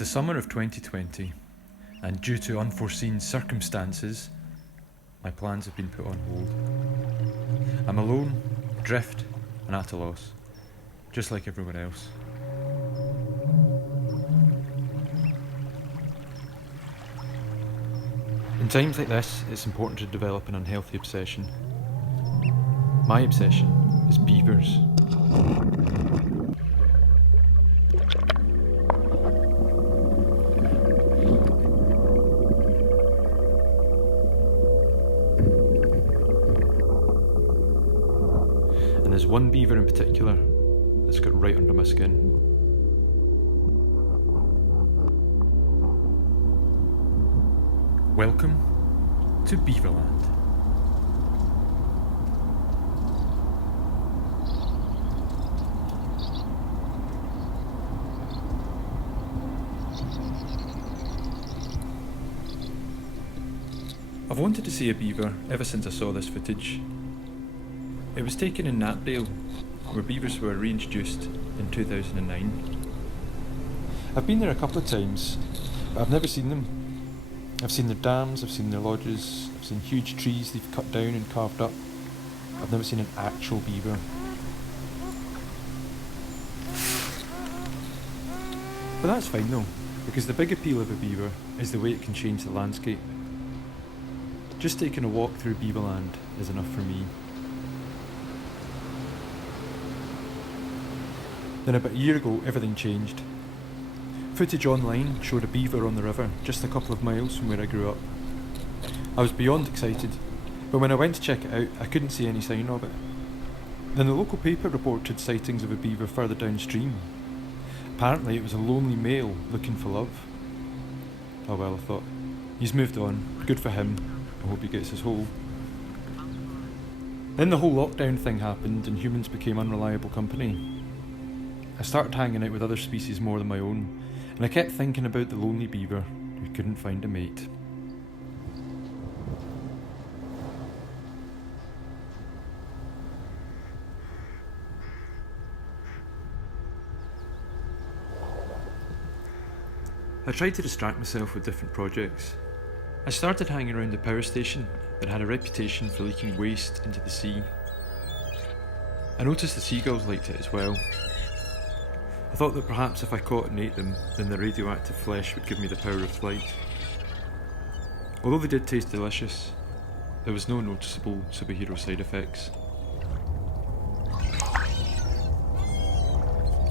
the summer of 2020, and due to unforeseen circumstances, my plans have been put on hold. I'm alone, adrift, and at a loss, just like everyone else. In times like this, it's important to develop an unhealthy obsession. My obsession is beavers. And there's one beaver in particular that's got right under my skin. Welcome to Beaverland. I've wanted to see a beaver ever since I saw this footage. It was taken in Knapdale, where beavers were reintroduced in 2009. I've been there a couple of times, but I've never seen them. I've seen their dams, I've seen their lodges, I've seen huge trees they've cut down and carved up. I've never seen an actual beaver. But that's fine though, because the big appeal of a beaver is the way it can change the landscape. Just taking a walk through Beaverland is enough for me. Then about a year ago, everything changed. Footage online showed a beaver on the river, just a couple of miles from where I grew up. I was beyond excited, but when I went to check it out, I couldn't see any sign of it. Then the local paper reported sightings of a beaver further downstream. Apparently it was a lonely male looking for love. Oh well, I thought, he's moved on, good for him, I hope he gets his hole. Then the whole lockdown thing happened and humans became unreliable company. I started hanging out with other species more than my own, and I kept thinking about the lonely beaver who couldn't find a mate. I tried to distract myself with different projects. I started hanging around the power station that had a reputation for leaking waste into the sea. I noticed the seagulls liked it as well. I thought that perhaps if I caught and ate them, then the radioactive flesh would give me the power of flight. Although they did taste delicious, there was no noticeable superhero side effects.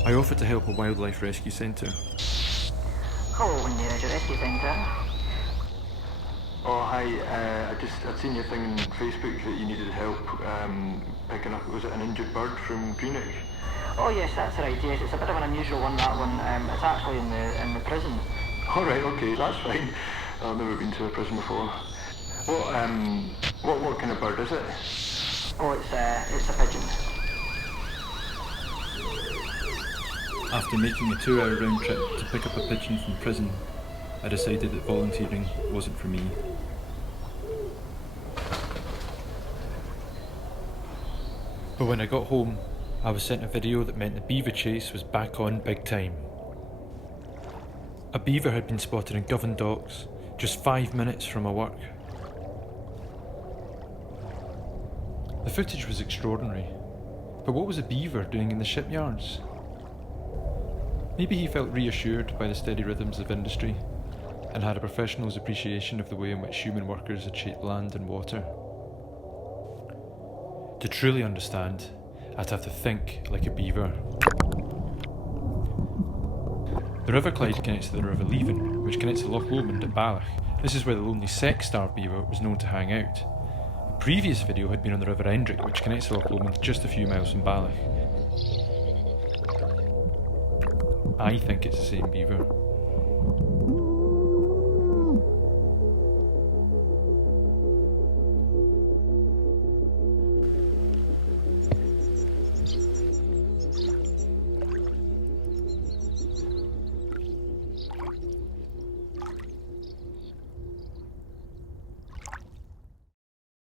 I offered to help a wildlife rescue centre. Hello, Windy Rescue Centre. Oh hi, I'd seen your thing on Facebook that you needed help picking up, was it an injured bird from Greenwich? Oh yes, that's right, yes, it's a bit of an unusual one, that one. It's actually in the prison. Alright, okay, that's fine. I've never been to a prison before. What kind of bird is it? Oh, it's a pigeon. After making a 2-hour round trip to pick up a pigeon from prison, I decided that volunteering wasn't for me. But when I got home, I was sent a video that meant the beaver chase was back on big time. A beaver had been spotted in Govan Docks, just 5 minutes from my work. The footage was extraordinary, but what was a beaver doing in the shipyards? Maybe he felt reassured by the steady rhythms of industry, and had a professional's appreciation of the way in which human workers had shaped land and water. To truly understand, I'd have to think like a beaver. The River Clyde connects to the River Leven, which connects to Loch Lomond at Balloch. This is where the lonely sex-starved beaver was known to hang out. The previous video had been on the River Endrick, which connects to Loch Lomond just a few miles from Balloch. I think it's the same beaver.